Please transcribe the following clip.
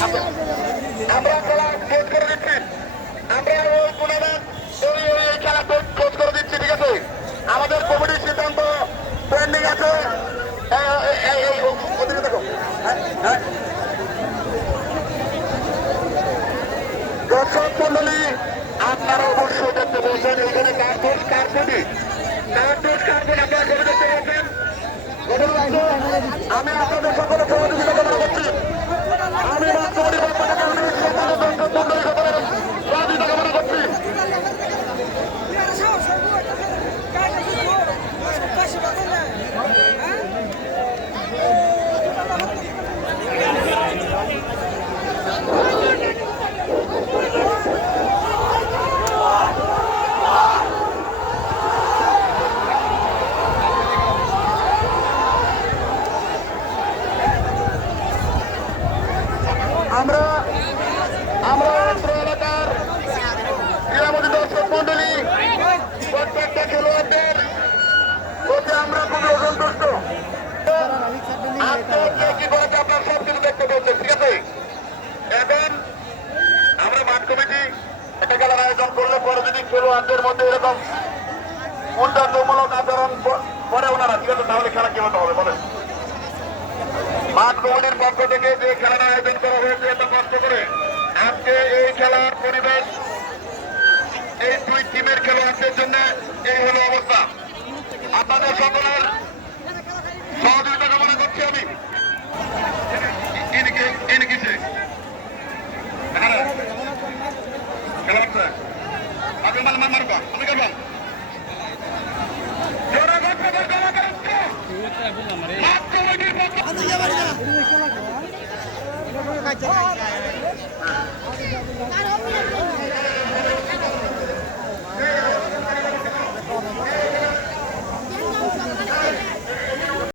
আমরা খেলা শেষ করে দিচ্ছি। আমরা ওই টুর্নামেন্ট এই খেলা শেষ করে দিচ্ছি, ঠিক আছে? আমাদের কমিটির সিদ্ধান্ত পেন্ডিং আছে। দেখো দর্শক মন্ডলী, আপনারা অবশ্যই দেখতে বলছেন এখানে কার্টুন কার্টুনি আপনারা ছবি দেখতে বলছেন। আমি আপনাদের সকলে সহযোগিতা কামনা করছি। আমি রাষ্ট্রপতির পক্ষ থেকে দর্শক মন্ডলী সকলের সহযোগিতা কামনা করছি। আমরা এলাকার ক্রীড়ামন্ত্রী দর্শক মন্ডলী প্রত্যেকটা খেলোয়াড়দের প্রতি আমরা খুবই অসন্তুষ্ট। আজকে কি করেছে আপনার সব কিছু দেখতে পেয়েছেন, ঠিক আছে? এখন আমরা মাঠ কমিটি একটা খেলার আয়োজন করলে পরে যদি খেলোয়াড়দের মধ্যে এরকম উন্নয়নমূলক আচরণ করে ওনারা, ঠিক আছে, তাহলে খেলা কিভাবে হবে বলেন? মাঠ কমিটির পক্ষ থেকে যে খেলার আয়োজন করা হয়েছে এত কষ্ট করে, আজকে এই খেলার পরিবেশ এই দুই টিমের খেলোয়াড়দের জন্য এই হলো অবস্থা। আপনাদের সকলের সহযোগিতা কামনা করছি আমি। খেলা হচ্ছে আপনি মারবা আমি কেমন মাঠ কমিটির পক্ষ